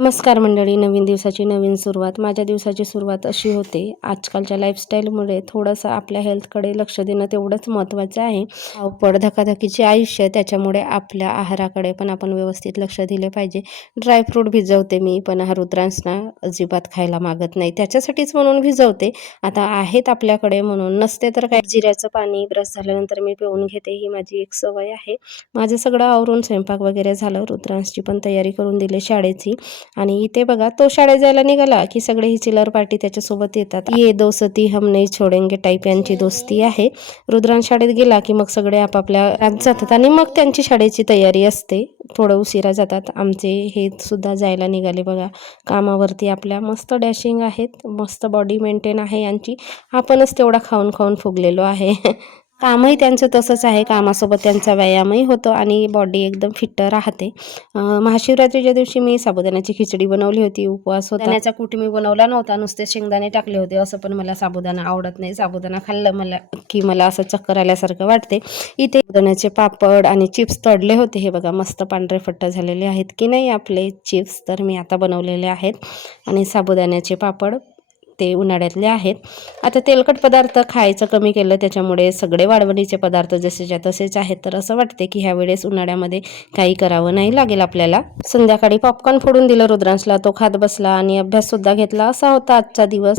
नमस्कार मंडळी, नवीन दिवसाची नवीन सुरुवात. माझ्या दिवसाची सुरुवात अशी होते. आजकालच्या लाईफस्टाईलमुळे थोडंसं आपल्या हेल्थकडे लक्ष देणं तेवढंच महत्त्वाचं आहे. धावपळ धकाधकीचे आयुष्य, त्याच्यामुळे आपल्या आहाराकडे पण आपण व्यवस्थित लक्ष दिले पाहिजे. ड्रायफ्रूट भिजवते मी, पण हा रुद्रांश ना अजिबात खायला मागत नाही. त्याच्यासाठीच म्हणून भिजवते. आता आहेत आपल्याकडे म्हणून, नसते तर काय. जिऱ्याचं पाणी ब्रश झाल्यानंतर मी पिऊन घेते, ही माझी एक सवय आहे. माझं सगळं आवरून स्वयंपाक वगैरे झालं. रुद्रांशची पण तयारी करून दिली शाळेची. आणि इथे बघा, तो शाळेत जायला निघाला की सगळे ही चिलर पार्टी त्याच्यासोबत येतात. ये दोस्ती हम नहीं छोडेंगे टाईप यांची दोस्ती आहे. रुद्रांश शाळेत गेला की मग सगळे आपापल्या रात जातात आणि मग त्यांची शाळेची तयारी असते. थोडं उशिरा जातात. आमचे हे सुद्धा जायला निघाले बघा कामावरती. आपल्या मस्त डॅशिंग आहेत, मस्त बॉडी मेंटेन आहे यांची. आपणच तेवढा खाऊन खाऊन फुगलेलो आहे. कामही त्यांचं तसंच आहे. कामासोबत त्यांचा व्यायामही होतो आणि बॉडी एकदम फिट्ट राहते. महाशिवरात्रीच्या दिवशी मी साबुदाण्याची खिचडी बनवली होती. उपवास होता. दाण्याचा कूट मी बनवला नव्हता, नुसते शेंगदाणे टाकले होते. असं पण मला साबुदाणा आवडत नाही. साबुदाणा खाल्लं मला असं चक्कर आल्यासारखं वाटते. इथे साबुदाण्याचे पापड आणि चिप्स तळले होते. हे बघा मस्त पांढरे फट्ट झालेले आहेत की नाही आपले चिप्स, तर मी आता बनवलेले आहेत. आणि साबुदाण्याचे पापड ते उन्हाळ्यातले आहेत. आता तेलकट पदार्थ खायचं कमी केलं, त्याच्यामुळे सगळे वाळवणीचे पदार्थ जसेच्या तसेच आहेत. तर असं वाटते की ह्या वेळेस उन्हाळ्यामध्ये काही करावं नाही लागेल आपल्याला. संध्याकाळी पॉपकॉर्न फोडून दिलं रुद्रांशला, तो खात बसला आणि अभ्यास सुद्धा घेतला. असा होता आजचा दिवस.